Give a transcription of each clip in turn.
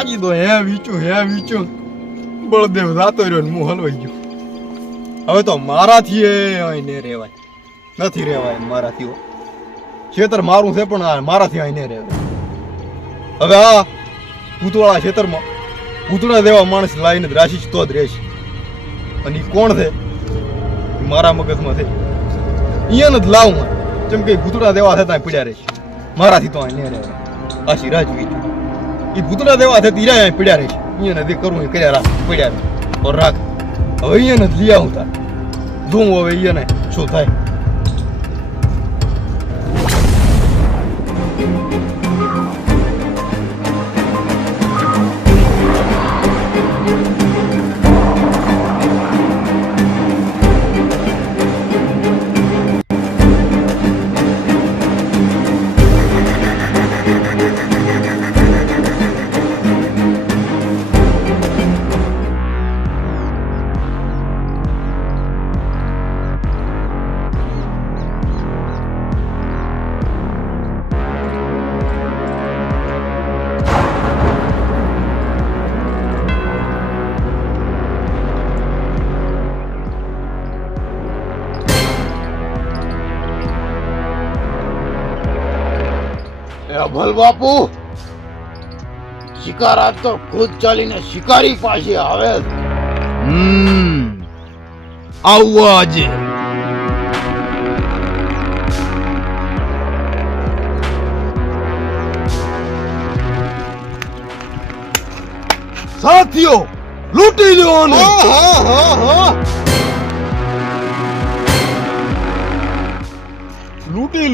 ભાગી દો. હે વીચું બળદેવ જાતો રહ્યો ને હું હલવાઈ ગયો. હવે તો મારાથી અહીં ને રહેવાય નથી રહેવાય મારાથી. ખેતર મારું છે પણ મારાથી અહીં ને રહેવાય. હવે આ ભૂતવાળા ખેતરમાં ભૂતળા દેવા માણસ લાવીને જ રાશિ તો જ રહેશે. અને એ કોણ છે? મારા મગજમાં છે. અહીંયા જ લાવું જેમ કે ભૂતળા દેવા છે ત્યાં પીડ્યા રહેશે. મારાથી તો અહીં ને રહેવાય. આ સિરાજવી એ ભૂતળા દેવા છે તીરા અહીં પીડ્યા રહેશે. અહીંયા નથી કરવું એ કર્યા રાખ પીડ્યા રહે રાખ. હવે અહીંયા જ લઈ આવું તાર જોઉં હવે અહીંયા શું થાય. ભલ બાપુ શિકાર આજ તો ખુદ ચાલીને શિકારી પાસે આવે. આવું આજે સાથીઓ લૂંટી લેવાનો.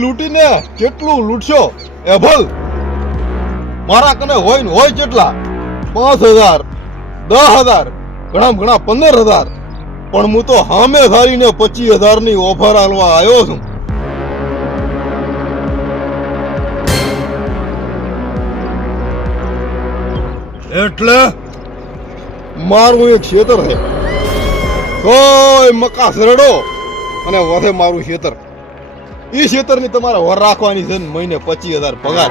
લૂંટીને કેટલું લૂંટશો? એ ભલ મારા કને હોય ને હોય કેટલા 5,000 10,000 ઘણા 15,000 પણ હું તો સામે ધારીને 25,000 ની ઓફર આલવા આવ્યો છું. એટલે મારું એક ખેતર છે કોઈ મકા સરડો અને વધે મારું ખેતર. ઈ ખેતરની તમારે વર રાખવાની છે ને મહિને 25,000 પગાર.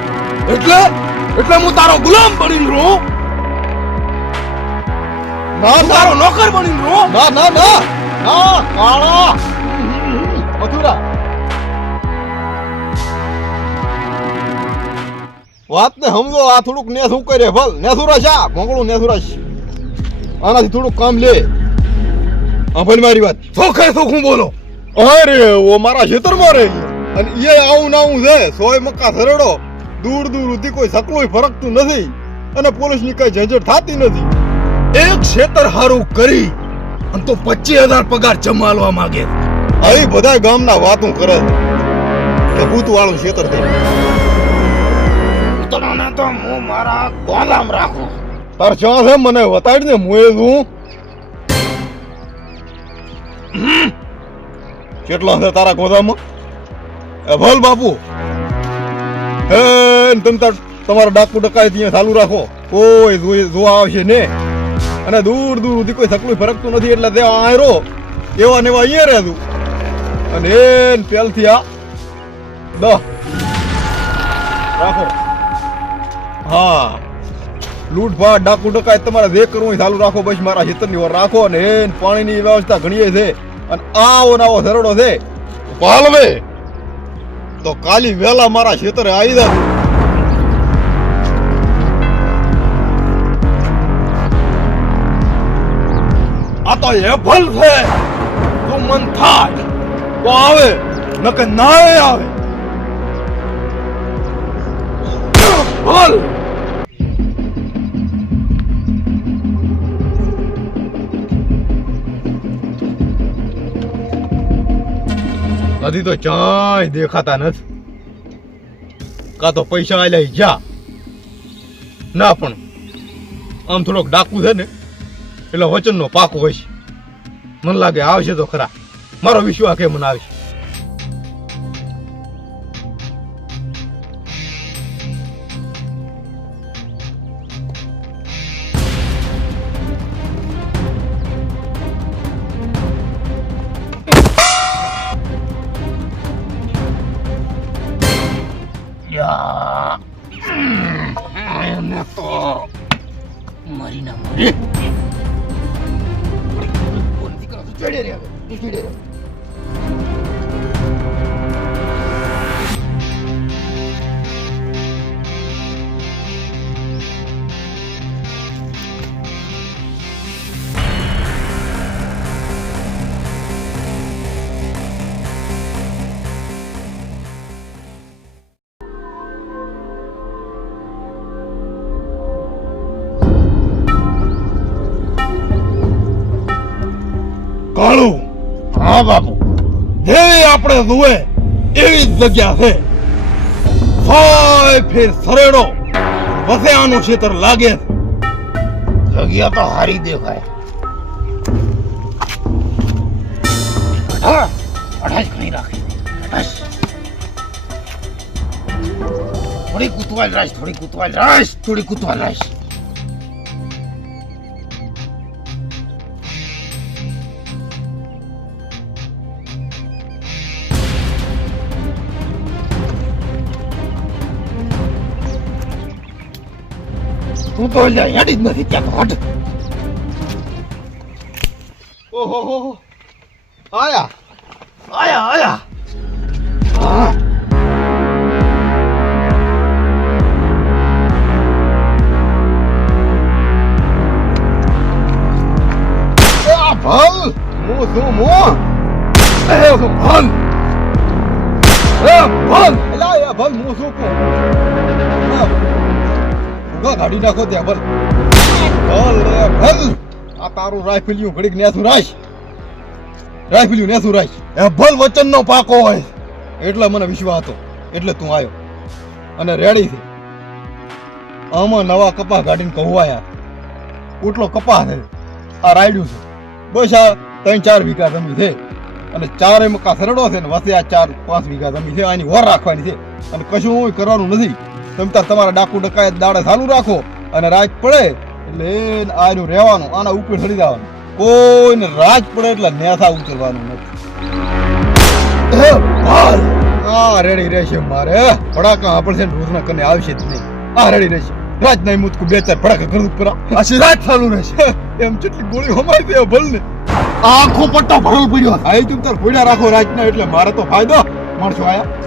એટલે હું તારો ગુલામ બનીને રહું? ના તારો નોકર બનીને રહું? ના કાળા મથુરા વાત ને સમજો. આ થોડુંક ને શું કરે ભલ નેસુરા શા મોકળું નેસુરા આનાથી થોડુંક કામ લે. હા ભાઈ મારી વાત ચોખ્ખું બોલો. અરે ઓ મારા ખેતરમાં રહે અને એ આવું નાવું છે. 100 મકા સરડો દૂર સુધી કોઈ સકલોય ફરકતું નથી અને પોલીસની કઈ ઝંઝટ થતી નથી. એક ખેતર હારું કરી અને તો 25,000 પગાર જમાલવા માંગે. અહીં બધા ગામના વાતું કરે છે ભૂત વાળું ખેતર છે. તને તો હું મારા ગોલામ રાખું. તાર ચા છે મને બતાડી ને મુએ છું કેટલા છે તારા ગોદામાં? ભલ બાપુ હે તમ તમારા ડાકુ ડકાઈ ત્યાં ચાલુ રાખો. કોઈ જોવા આવશે ને અને દૂર સુધી કોઈ સકલું ફરકતું નથી એટલે તે આયરો એવા ને એવા અહીંયા રહેતું અને એ પેલથી આ 10 રાખો. હા લૂંટફાટ ડાકુ ડકાઈ તમારે જે કરવું હોય ચાલુ રાખો. બસ મારા ખેતરની વાર રાખો અને પાણીની વ્યવસ્થા ઘણી છે અને આવો નાવો સરડો છે પાલવે તો કાલી વેલા મારા ખેતરે આવી જા. આ તો એ ભલ છે. તું મન થાય તો આવે નકે ના આવે. ભલ હજી તો ચાય દેખાતા નથી. કા તો પૈસા આલ્યા જા ના પણ આમ થોડોક ડાકુ છે ને એટલે વચનનો પાકો હોય છે. મને લાગે આવશે તો ખરા. મારો વિશ્વાસ કે મને આવશે. મારી ના મારે કોણ દીકરા તું ચડે રે હવે તું ચડે રે કાળુ હા બાપુ જેવી આપણે જુએ એવી જ જગ્યા છે ફેર સરેડો વસે આનું ક્ષેત્ર લાગે જગ્યા તો હારી દેખાય અઢાજ ઘણી રાખે થોડી કુતવાલ રાશ થોડી કુતવાલ રાશ તું તો યાડી જ નથી ત્યાં હટ ઓહો હો આયા આયા હા ભલ મો શું મો ભલ એલા એ ભલ મો શું કો ઉગા ગાડી નાખો ત્યાં ભલ ભલ રે ભલ આ તારું રાઇફલિયું ઘડીક નેસું રાખ રાઇફલિયું નેસું રાખ એ ભલ વચનનો પાકો હોય એટલે મને વિશ્વાસ હતો એટલે તું આવ્યો અને રેડી છે આમાં નવા કપા ગાડીને કહેવાયા ઉટલો કપા છે આ રાયડું છે બસ આ 3-4 વીઘા જમીન છે અને 4 મકા સરડો છે ને વસે આ 4-5 વીઘા જમીન છે આની વર રાખવાની છે અને કશું કરવાનું નથી તમે તાર તમારા ડાકુ ડકાયત દાડે ચાલુ રાખો અને રાત પડે એટલે આનું રહેવાનું આના ઉપર ચડી જવાનું કોઈને રાત પડે એટલે નેથા ઉતરવાનું નથી આ રેડી રહેશે મારે ભડાકા આપણે છે રોજના કને આવશે જ નહીં આ રેડી રહેશે રાત નહીં મુતકુ 2-4 ભડાકા કરવું પરા આશી રાત ચાલુ રહેશે એમ કેટલી ગોળી હમાઈ દે ભલ ને આખો પટ્ટો ભરલ પડ્યો આ તું તાર પડ્યા રાખો રાતના એટલે મારે તો ફાયદો માણસો આયા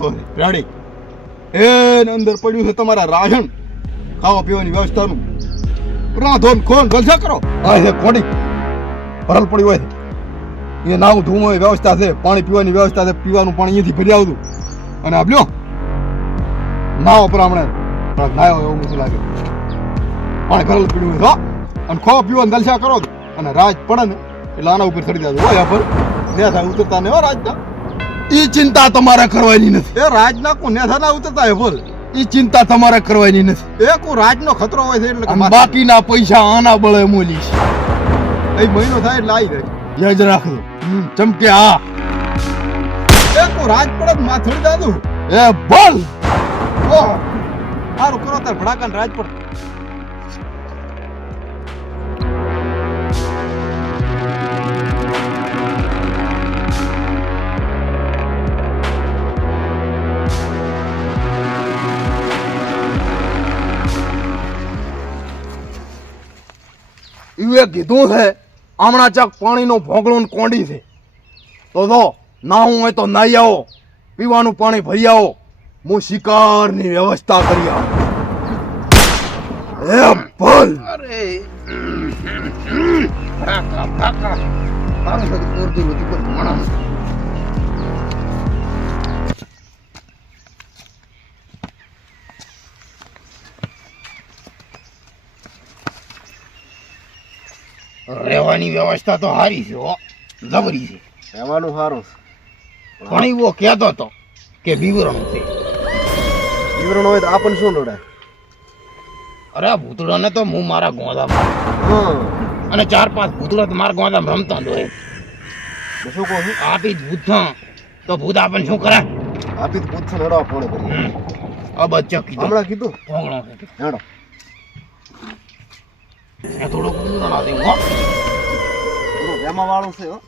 તો રેડી એને અંદર પડ્યું છે તમારા રાશન ખાવા પીવાની વ્યવસ્થાનું રાંધો ખોન જલસા કરો આ છે કોડી ભરલ પડ્યું હોય એ નાવું ધૂમ વ્યવસ્થા છે પાણી પીવાની વ્યવસ્થા છે પીવાનું પાણી અહીંયાથી ભરી આવતું અને આ લ્યો નાવ પર હમણાં નાયો એવું નથી લાગે પાણી ભરેલ પીડ્યું હોય અને ખાવા પીવાનું જલસા કરો અને રાત પડે ને એટલે આના ઉપર ચડી જતું હોય પર નેથા ઉતરતા ને રાજના ઈ ચિંતા તમારે કરવાની નથી એ રાજના કો નેથા ના ઉતરતા હે બોલ ઈ ચિંતા તમારે કરવાની નથી એ કો રાજનો ખતરો હોય છે એટલે બાકીના પૈસા આના બળે મોલીશ એ મહિનો થાય એટલે આવી જાય યાદ રાખજો ચમકે આ એ કો રાજ પડે માં થોડી દાદુ એ બોલ ઓ સારું કરો તાર ભડાકાને રાજ પડે ઈવે કીધું છે હમણાં ચક પાણીનો ભોગળો ને કોંડી છે તો નાહું હોય તો નાહી આવો પીવાનું પાણી ભરી આવો હું શિકારની વ્યવસ્થા કરી આવું એ બોલ અરે ભડાકા તારું બધું કોરતું નથી કોઈ માણસ રહેવાની વ્યવસ્થા તો સારી છે હો જબરી છે રહેવાનું સારું પણ એવો કહેતો હતો કે વિવરણ છે વિવરણ હોય તો આપણને શું નડાય અરે ભૂતડાને તો હું મારા ગોંધામાં અને 4-5 ભૂતડા તો મારા ગોંધામાં રમતા હોય શું કહું છું આપી જ ભૂત તો ભૂત આપણને શું કરે આપી પૂછ નડવા પડે કરી આ બચ્ચા કીધું હમણાં કીધું ભોગળો છે હેડો એ થોડુંક ઊંધું ના દે હો એમાં વાળું છે હો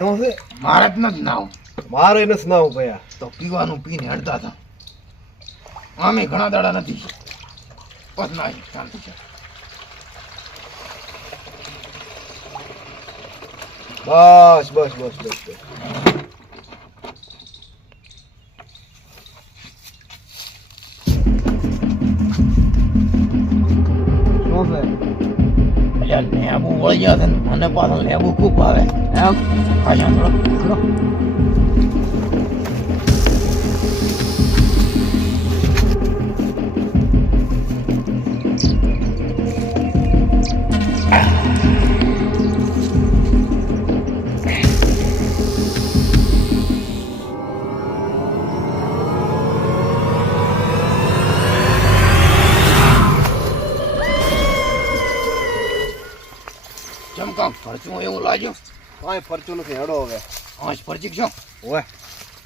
કાઢો છે મારે જ નથી નાવ. મારે નથી નાવું ભયા. તો પીવાનું પીને હડતા હતા. આમે ઘણા દાડા નથી. બસ ના શાંતિ છે. બસ બસ બસ બસ બસ. શું છે? એટલે લેબુ વળી ગયા છે ને મને પાછળ લેબુ ખૂબ ભાવે. એમ ખાશા થોડો. ચમકામ ફરચું એવું લાગ્યું. કાંઈ ફરતું નથી. હેડો હવે. આજ ફરચી છો. ઓય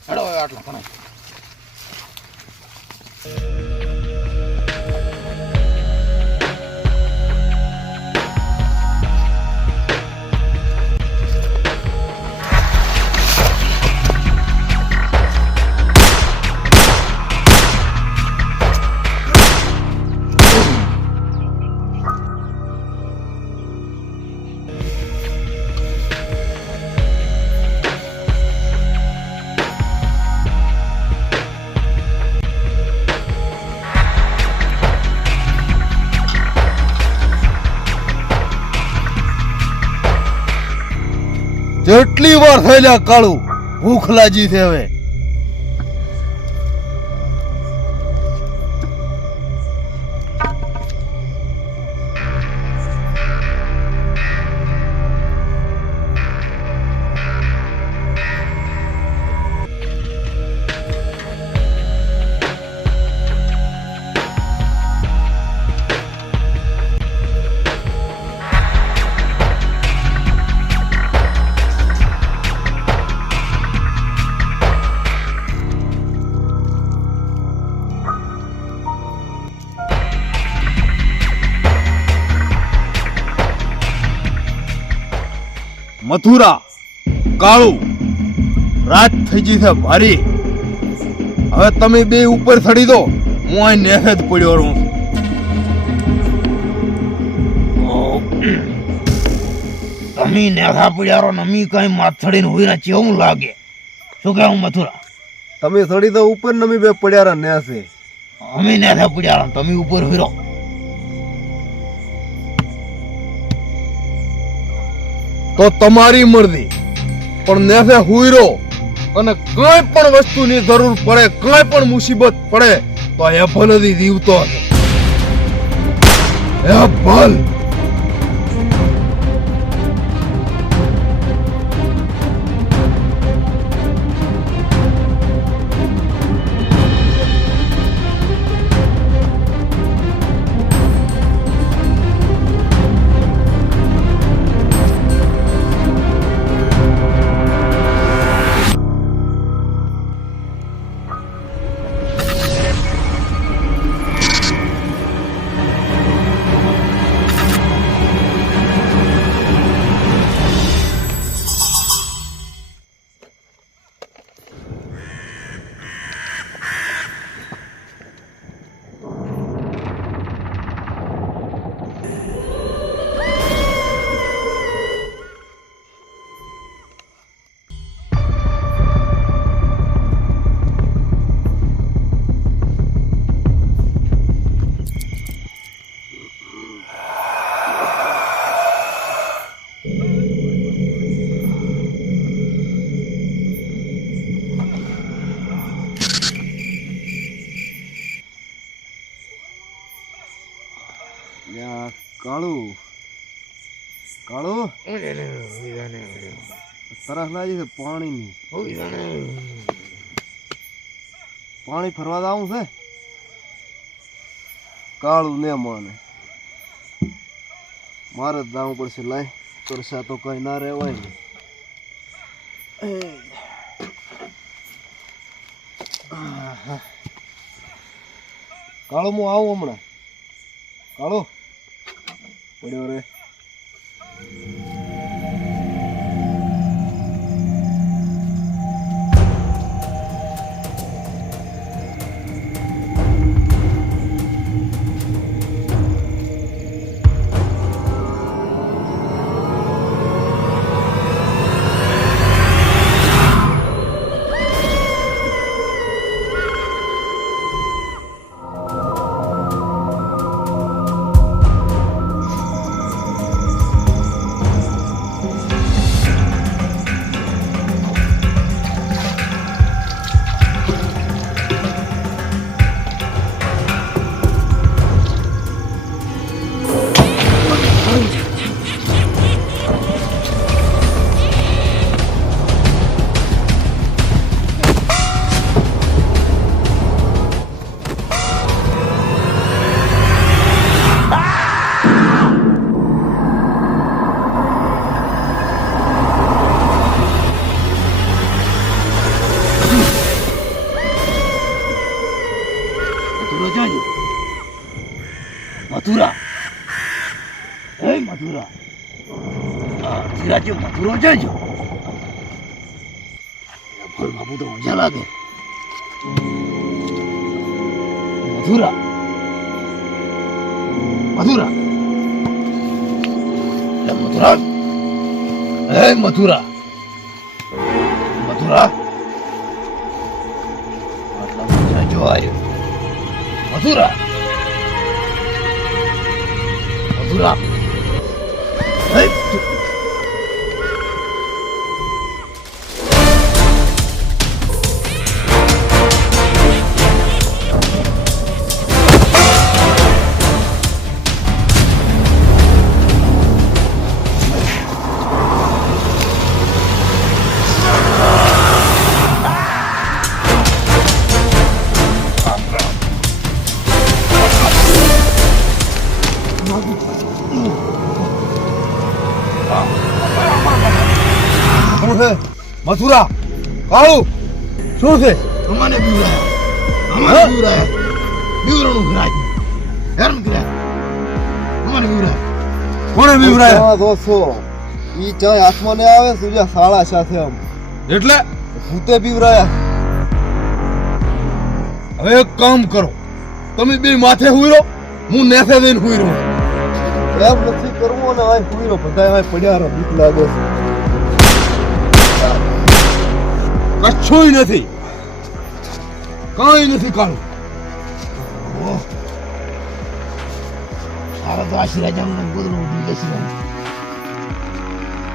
હેડો હવે આટલા ઘણા. જેટલી વાર થયેલા કાળું ભૂખ લાગી છે હવે. મથુરા કાળું રાત થઈ ગઈ છે ભારી. હવે તમે બે ઉપર ચડી દો. હું અહીં નેસે જ પડ્યો રહું. તમે નેથા પડ્યારો ને અમી કઈ માથડીને હોઈરા કેવું લાગે. શું કહેવું મથુરા? તમે ચડી દો ઉપર ને અમે બે પડ્યા નેસે. અમે નેથા પડ્યારો તમે ઉપર હોઈરો. તો તમારી મરજી, પણ નેસે હુઈરો. અને કઈ પણ વસ્તુની જરૂર પડે, કઈ પણ મુસીબત પડે તો એ ભલથી જીવતો હશે. એ ભલ કાળું કાળું તરસ લાગી છે પાણીની. પાણી ફરવા જવું છે. કાળું ને માને મારે જ જવું પડશે. લાય તરસા તો કઈ ના રહેવાય ને. કાળું હું આવું હમણાં. કાળું પડ્યો રે. મથુરા હે મથુરા મથુરા જે મથુરો છે જો ફળ બાપુ તો મજા લાગે મથુરા મથુરા મથુરા હે મથુરા મથુરા આટલા મજા જો આવ્યો મથુરા મથુરા હે શું છે મથુરા કાળુ શું છે અમાને બીવરાયા બીવરાનું ઘરાજ હેરાન કર્યા અમાને બીવરાયા કોણે બીવરાયા દોસ્તો ઈ ચાય હાથમાં ને આવે સૂર્ય સાળા સાથે આમ એટલે ભૂતે બીવરાયા હવે એક કામ કરો તમે બે માથે હુઈ રહો હું નેસે જઈને હુઈ રહું એમ નથી કરવું ને આ હુઈરો બધા આ પડ્યા રહો બીક લાગે છે કચ્છું નથી કાંઈ નથી કાળું સારા તો આશીર્વાદ અમને ગોદડું ઉભી જશે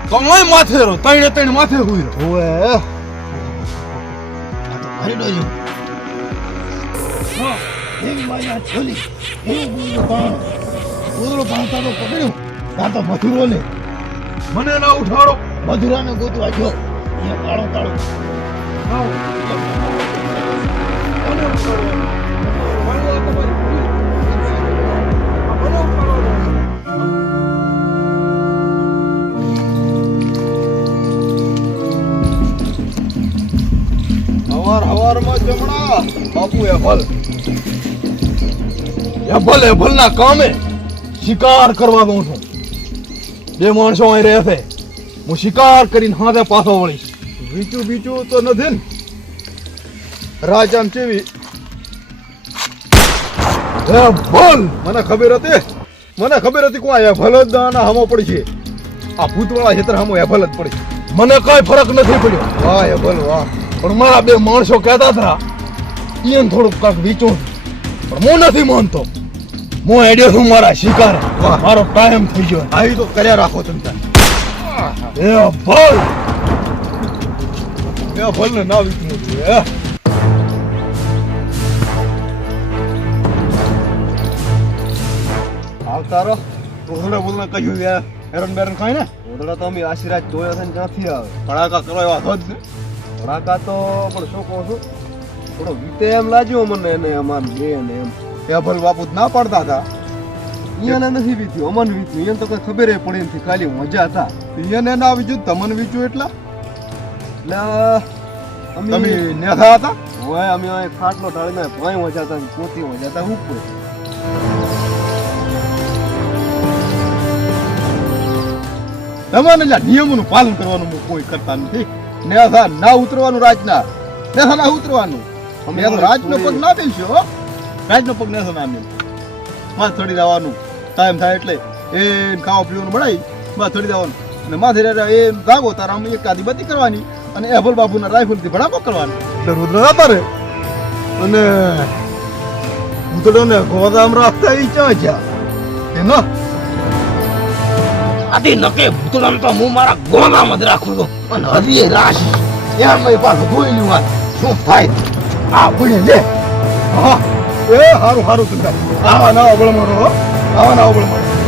તમે માથે રહો ત્રણે ત્રણ માથે હુઈ રહો ઓએ આ તો મારી ડોજો હા એવી માયા છોલી એવું ગોદડું પાણતા તો પકડ્યું ત્યાં તો મથુરો ને મને ના ઉઠાડો મથુરાને ગોતવા જો અહીંયા કાળો કાળો હવારમાં જમણા બાપુ એભલ એભલ ના કામે શિકાર કરવા દઉં છું બે માણસો અહીં રહે છે હું શિકાર કરીને હાથે પાછો વળીશ બીચું બીચું તો નથી ને રાજામ ચેવી બોલ મને ખબર હતી કોઈ એભલ જ દાના હામો પડી છે આ ભૂતવાળા ક્ષેત્ર હામો એભલ જ પડી મને કઈ ફરક નથી પડ્યો વાહ એભલ વાહ પણ મારા બે માણસો કહેતા હતા એને થોડુંક કાંક વીચું પણ હું નથી માનતો હું હેડ્યો છું મારા શિકાર મારો ટાઈમ થઈ ગયો આવી તો કર્યા રાખો તમે એ બોલ એભલ ને ના વીકનું હતું આવતારો રોધડા બોલને કહ્યું યાર હેરન બેરન ખાય ને રોધડા તો અમે આશીર્વાદ જોયો છે ને ક્યાંથી આવે ભડાકા કરો એવા હતો જ ને ભડાકા તો પણ શું કહું છું થોડો વીતે એમ લાગ્યો મને એને અમાર બે ને એમ એભલ બાપુ ના પડતા હતા એને નથી વીત્યું અમન વીત્યું એને તો કઈ ખબર પડી નથી ખાલી મજા હતા એને ના વીજ્યું તમને વીજ્યું એટલે અમે નેથા હતા હોય અમે ખાટલો ઢાળીને ભાઈ મજા હતા પોતી મજા હતા ઉપર તમારે નિયમોનું પાલન કરવાનું કોઈ કરતા નથી નેથા ના ઉતરવાનું રાજના નેથા ના ઉતરવાનું અમે રાજનો પગ ના દઈશું રાજનો પગ નેથા ના અમે માથે ચડી જવાનું ટાઈમ થાય એટલે એ ખાવા પીવાનું બનાવી માથે ચડી જવાનું અને માથે એ ભાગો તારા અમે એકાદી બત્તી કરવાની અને એભલ બાપુના રાઇફલથી ભડાકો કરવાનો એટલે રુદ્ર જતા રે અને ઉતડો ને ગોદામ રાખતા એ ક્યાં ગયા એનો આથી નકે ભૂતળામ તો હું મારા ગોળામાં જ રાખું છું અને હજી રાશ યાર મેં પાછું જોઈ લ્યું વાત શું થાય આ ભૂલે લે હા એ હારું હારું તું આવા ના અબળ મારો આવા ના અબળ મારો